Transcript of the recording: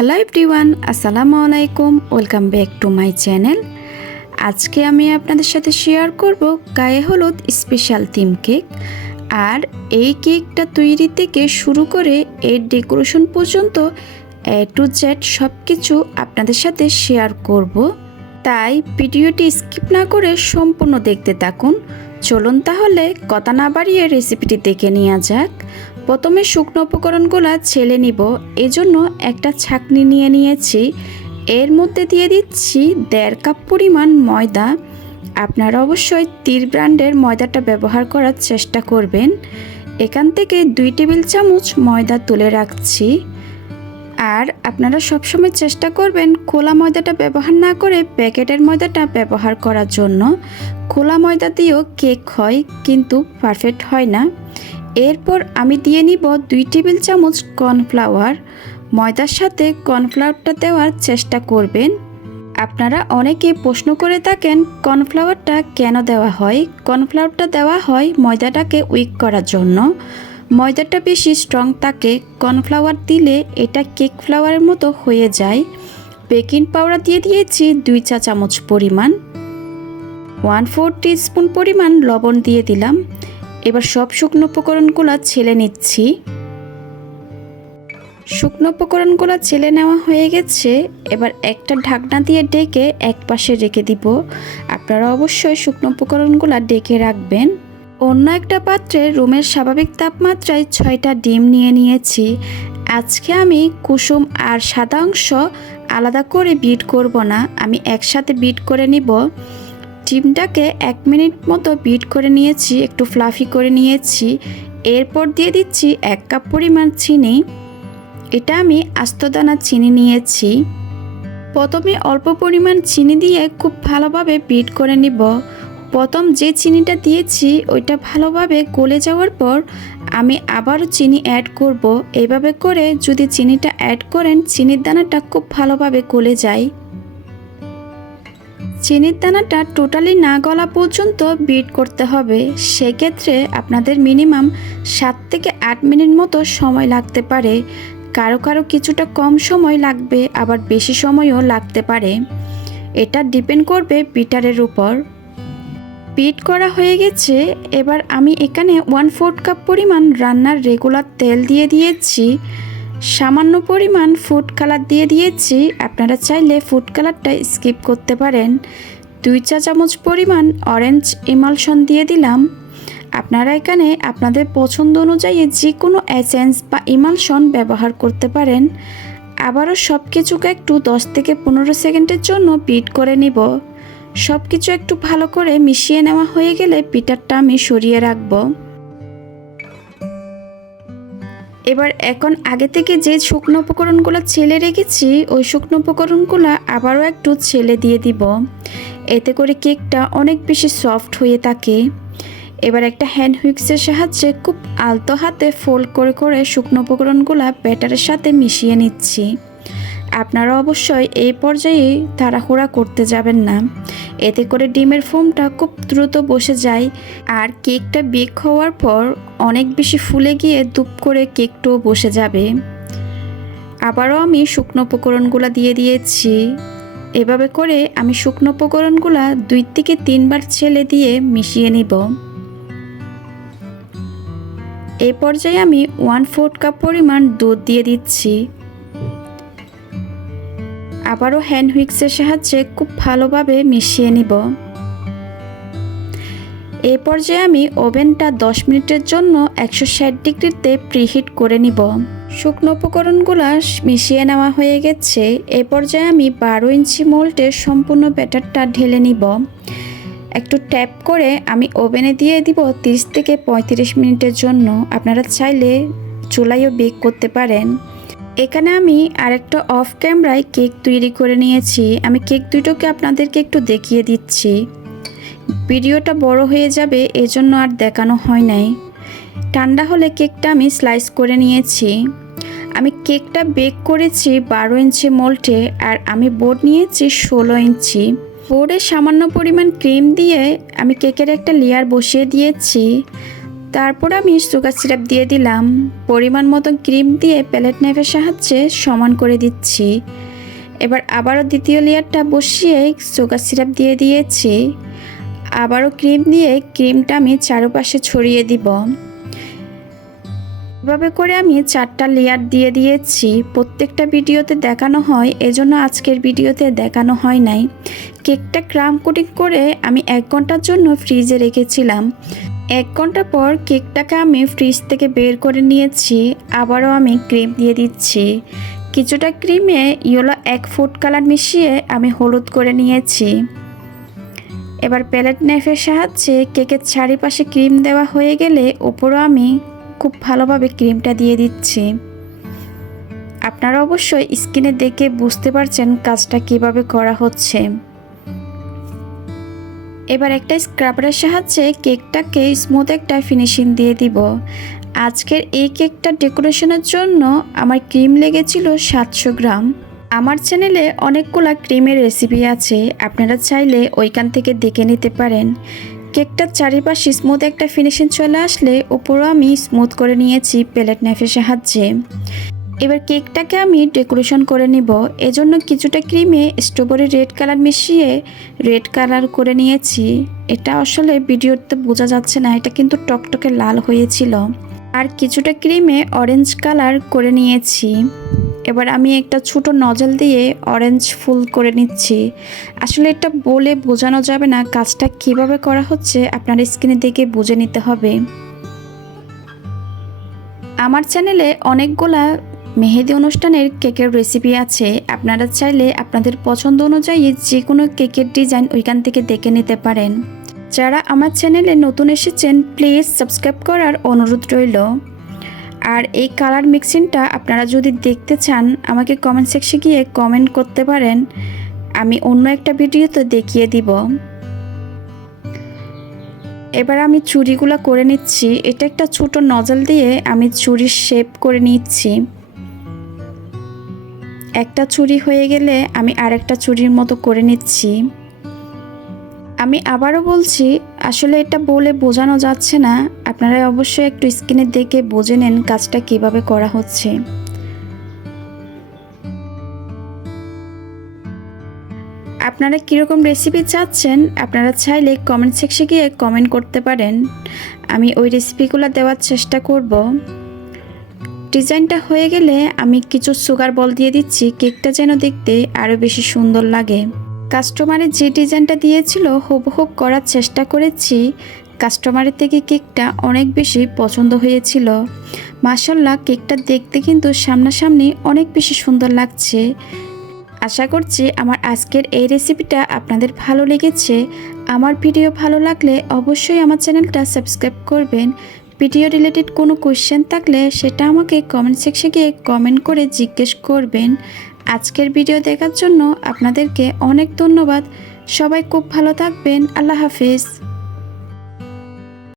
Hello everyone আসসালামু আলাইকুম welcome back to my channel আজকে আমি আপনাদের সাথে শেয়ার করব গায়ে হলুদ স্পেশাল থিম কেক আর এই কেকটা তৈরি থেকে শুরু করে এর ডেকোরেশন পর্যন্ত এ টু জেড সব কিছু আপনাদের সাথে শেয়ার করব। তাই ভিডিওটি স্কিপ না করে সম্পূর্ণ দেখতে থাকুন। চলুন তাহলে কথা না বাড়িয়ে রেসিপিটি দেখে নেওয়া যাক। প্রথমে শুকনো উপকরণগুলো ছেলে নিব। এজন্য একটা ছাকনি নিয়ে নিয়েছি। এর মধ্যে দিয়ে দিচ্ছি দেড় কাপ পরিমাণ ময়দা। আপনারা অবশ্যই তীর ব্র্যান্ডের ময়দাটা ব্যবহার করার চেষ্টা করবেন। এখান থেকে দুই টেবিল চামচ ময়দা তুলে রাখছি। আর আপনারা সবসময় চেষ্টা করবেন খোলা ময়দাটা ব্যবহার না করে প্যাকেটের ময়দাটা ব্যবহার করার জন্য। খোলা ময়দা দিয়েও কেক হয়, কিন্তু পারফেক্ট হয় না। এরপর আমি দিয়ে নিব দুই টেবিল চামচ কর্নফ্লাওয়ার। ময়দার সাথে কর্নফ্লাওয়ারটা দেওয়ার চেষ্টা করবেন। আপনারা অনেকে প্রশ্ন করে থাকেন, কর্নফ্লাওয়ারটা কেন দেওয়া হয়? কর্নফ্লাওয়ারটা দেওয়া হয় ময়দাটাকে উইক করার জন্য। ময়দাটা বেশি স্ট্রং থাকে, কর্নফ্লাওয়ার দিলে এটা কেক ফ্লাওয়ারের মতো হয়ে যায়। বেকিং পাউডার দিয়ে দিয়েছি দুই চা চামচ পরিমাণ। ওয়ান ফোর স্পুন পরিমাণ লবণ দিয়ে দিলাম। এবার সব শুকনো উপকরণগুলো ছেলে নিচ্ছি। শুকনো উপকরণগুলো ছেলে নেওয়া হয়ে গেছে। এবার একটা ঢাকনা দিয়ে ডেকে এক পাশে রেখে দিব। আপনারা অবশ্যই শুকনো উপকরণগুলো ডেকে রাখবেন। অন্য একটা পাত্রে রুমের স্বাভাবিক তাপমাত্রায় ছয়টা ডিম নিয়ে নিয়েছি। আজকে আমি কুসুম আর সাদা অংশ আলাদা করে বিট করব না। আমি একসাথে বিট করে নিব। ডিমটাকে এক মিনিট মতো বিট করে নিয়েছি, একটু ফ্লাফি করে নিয়েছি। এরপর দিয়ে দিচ্ছি এক কাপ পরিমাণ চিনি। এটা আমি আস্তদানা চিনি নিয়েছি। প্রথমে অল্প পরিমাণ চিনি দিয়ে খুব ভালোভাবে বিট করে নিব। প্রথম যে চিনিটা দিয়েছি, ওইটা ভালোভাবে গলে যাওয়ার পর আমি আবারও চিনি অ্যাড করব। এইভাবে করে যদি চিনিটা অ্যাড করেন, চিনির দানাটা খুব ভালোভাবে গলে যায়। চিনির দানাটা টোটালি না গলা পর্যন্ত বিট করতে হবে। সেক্ষেত্রে আপনাদের মিনিমাম সাত থেকে আট মিনিট মতো সময় লাগতে পারে। কারও কারও কিছুটা কম সময় লাগবে, আবার বেশি সময়ও লাগতে পারে। এটা ডিপেন্ড করবে বিটারের উপর। বিট করা হয়ে গেছে, এবার আমি এখানে ওয়ান ফোর্থ কাপ পরিমাণ রান্নার রেগুলার তেল দিয়ে দিয়েছি। সামান্য পরিমাণ ফুড কালার দিয়ে দিয়েছি। আপনারা চাইলে ফুড কালারটা স্কিপ করতে পারেন। দুই চা চামচ পরিমাণ অরেঞ্জ ইমালশন দিয়ে দিলাম। আপনারা এখানে আপনাদের পছন্দ অনুযায়ী যে কোনো এসেন্স বা ইমালশন ব্যবহার করতে পারেন। আবারও সব কিছুকে একটু দশ থেকে পনেরো সেকেন্ডের জন্য বিট করে নিব। সব কিছু একটু ভালো করে মিশিয়ে নেওয়া হয়ে গেলে পিটারটা আমি সরিয়ে রাখব। এবার এখন আগে থেকে যে শুকনো উপকরণগুলো ছেলে রেখেছি, ওই শুকনো উপকরণগুলো আবারও একটু ছেলে দিয়ে দিব। এতে করে কেকটা অনেক বেশি সফট হয়ে থাকে। এবার একটা হ্যান্ড হুইক্সের সাহায্যে খুব আলতো হাতে ফোল্ড করে করে শুকনো উপকরণগুলো ব্যাটারের সাথে মিশিয়ে নিচ্ছি। আপনারা অবশ্যই এই পর্যায়ে তাড়াহুড়া করতে যাবেন না। এতে করে ডিমের ফোমটা খুব দ্রুত বসে যায় আর কেকটা বেক হওয়ার পর অনেক বেশি ফুলে গিয়ে দুপ করে কেকটাও বসে যাবে। আবারও আমি শুকনো উপকরণগুলো দিয়ে দিয়েছি। এভাবে করে আমি শুকনো উপকরণগুলো দুই থেকে তিনবার ছেলে দিয়ে মিশিয়ে নিব। এ পর্যায়ে আমি ওয়ান ফোর্থ কাপ পরিমাণ দুধ দিয়ে দিচ্ছি। আবারও হ্যান্ড হুইক্সের সাহায্যে খুব ভালোভাবে মিশিয়ে নিব। এ পর্যায়ে আমি ওভেনটা 10 মিনিটের জন্য একশো ষাট ডিগ্রিতে প্রিহিট করে নিব। শুকনো উপকরণগুলো মিশিয়ে নেওয়া হয়ে গেছে। এ পর্যায়ে আমি বারো ইঞ্চি মোল্টে সম্পূর্ণ ব্যাটারটা ঢেলে নিব। একটু ট্যাপ করে আমি ওভেনে দিয়ে দিব 30 থেকে পঁয়ত্রিশ মিনিটের জন্য। আপনারা চাইলে চুলাইও বেক করতে পারেন। এখানে আমি আরেকটা অফ ক্যামেরায় কেক তৈরি করে নিয়েছি। আমি কেক দুটোকে আপনাদেরকে একটু দেখিয়ে দিচ্ছি। ভিডিওটা বড় হয়ে যাবে, এজন্য আর দেখানো হয় নাই। ঠান্ডা হলে কেকটা আমি স্লাইস করে নিয়েছি। আমি কেকটা বেক করেছি বারো ইঞ্চি মোল্টে, আর আমি বোর্ড নিয়েছি ষোলো ইঞ্চি। বোর্ডে সামান্য পরিমাণ ক্রিম দিয়ে আমি কেকের একটা লেয়ার বসিয়ে দিয়েছি। তারপর আমি সুগার সিরাপ দিয়ে দিলাম। পরিমাণ মতো ক্রিম দিয়ে প্যালেট নাইফের সাহায্যে সমান করে দিচ্ছি। এবার আবারও দ্বিতীয় লেয়ারটা বসিয়ে সুগার সিরাপ দিয়ে দিয়েছি। আবারও ক্রিম দিয়ে ক্রিমটা আমি চারপাশে ছড়িয়ে দিব। এভাবে করে আমি চারটা লেয়ার দিয়ে দিয়েছি। প্রত্যেকটা ভিডিওতে দেখানো হয়, এজন্য আজকের ভিডিওতে দেখানো হয় নাই। কেকটা ক্রাম কোটিং করে আমি এক ঘণ্টার জন্য ফ্রিজে রেখেছিলাম। এক ঘণ্টা পর কেকটাকে আমি ফ্রিজ থেকে বের করে নিয়েছি, আবারও আমি ক্রিম দিয়ে দিচ্ছি। কিছুটা ক্রিমে ইয়েলো এক ফুট কালার মিশিয়ে আমি হলুদ করে নিয়েছি। এবার প্যালেট নাইফের সাহায্যে কেকের চারিপাশে ক্রিম দেওয়া হয়ে গেলে ওপরও আমি খুব ভালোভাবে ক্রিমটা দিয়ে দিচ্ছি। আপনারা অবশ্যই স্কিনে দেখে বুঝতে পারছেন কাজটা কীভাবে করা হচ্ছে। এবার একটা স্ক্রাবারের সাহায্যে কেকটাকে স্মুথ একটা ফিনিশিং দিয়ে দিব। আজকের এই কেকটা ডেকোরেশনের জন্য আমার ক্রিম লেগেছিল সাতশো গ্রাম। আমার চ্যানেলে অনেকগুলা ক্রিমের রেসিপি আছে, আপনারা চাইলে ওইখান থেকে দেখে নিতে পারেন। কেকটার চারিপাশে স্মুথ একটা ফিনিশিং চলে আসলে উপরও আমি স্মুথ করে নিয়েছি প্লেট নাইফের সাহায্যে। এবার কেকটাকে আমি ডেকোরেশন করে নিব। এজন্য কিছুটা ক্রিমে স্ট্রবেরি রেড কালার মিশিয়ে রেড কালার করে নিয়েছি। এটা আসলে ভিডিওতে বোঝা যাচ্ছে না, এটা কিন্তু টকটকে লাল হয়েছিল। আর কিছুটা ক্রিমে অরেঞ্জ কালার করে নিয়েছি। এবার আমি একটা ছোট নজল দিয়ে অরেঞ্জ ফুল করে নিচ্ছি। আসলে এটা বলে বোঝানো যাবে না কাজটা কীভাবে করা হচ্ছে, আপনার স্ক্রিনে দেখে বুঝে নিতে হবে। আমার চ্যানেলে অনেকগুলা মেহেদি অনুষ্ঠানের কেকের রেসিপি আছে। আপনারা চাইলে আপনাদের পছন্দ অনুযায়ী যে কোনো কেকের ডিজাইন ওইখান থেকে দেখে নিতে পারেন। যারা আমার চ্যানেলে নতুন এসেছেন প্লিজ সাবস্ক্রাইব করার অনুরোধ রইল। আর এই কালার মিক্সিংটা আপনারা যদি দেখতে চান, আমাকে কমেন্ট সেকশে গিয়ে কমেন্ট করতে পারেন। আমি অন্য একটা ভিডিওতে দেখিয়ে দিব। এবার আমি চুড়িগুলো করে নিচ্ছি। এটা একটা ছোট নজল দিয়ে আমি চুরির শেপ করে নিচ্ছি। একটা চুড়ি হয়ে গেলে আমি আরেকটা চুড়ির মতো করে নিচ্ছি। আমি আবারও বলছি, আসলে এটা বলে বোঝানো যাচ্ছে না। আপনারা অবশ্যই একটু স্ক্রিনে দেখে বুঝে নেন কাজটা কীভাবে করা হচ্ছে। আপনারা কীরকম রেসিপি চাচ্ছেন, আপনারা চাইলে কমেন্ট সেকশে গিয়ে কমেন্ট করতে পারেন। আমি ওই রেসিপিগুলো দেওয়ার চেষ্টা করব। ডিজাইনটা হয়ে গেলে আমি কিছু সুগার বল দিয়ে দিচ্ছি কেকটা যেন দেখতে আরও বেশি সুন্দর লাগে। কাস্টমারের যে ডিজাইনটা দিয়েছিল হুবহুব করার চেষ্টা করেছি। কাস্টমারের থেকে কেকটা অনেক বেশি পছন্দ হয়েছিল। মাসাল্লাহ কেকটা দেখতে কিন্তু সামনাসামনি অনেক বেশি সুন্দর লাগছে। আশা করছি আমার আজকের এই রেসিপিটা আপনাদের ভালো লেগেছে। আমার ভিডিও ভালো লাগলে অবশ্যই আমার চ্যানেলটা সাবস্ক্রাইব করবেন। ভিডিও রিলেটেড কোনো কোয়েশ্চেন থাকলে সেটা আমাকে কমেন্ট সেকশনে গিয়ে কমেন্ট করে জিজ্ঞেস করবেন। আজকের ভিডিও দেখার জন্য আপনাদেরকে অনেক ধন্যবাদ। সবাই খুব ভালো থাকবেন। আল্লাহ হাফিজ।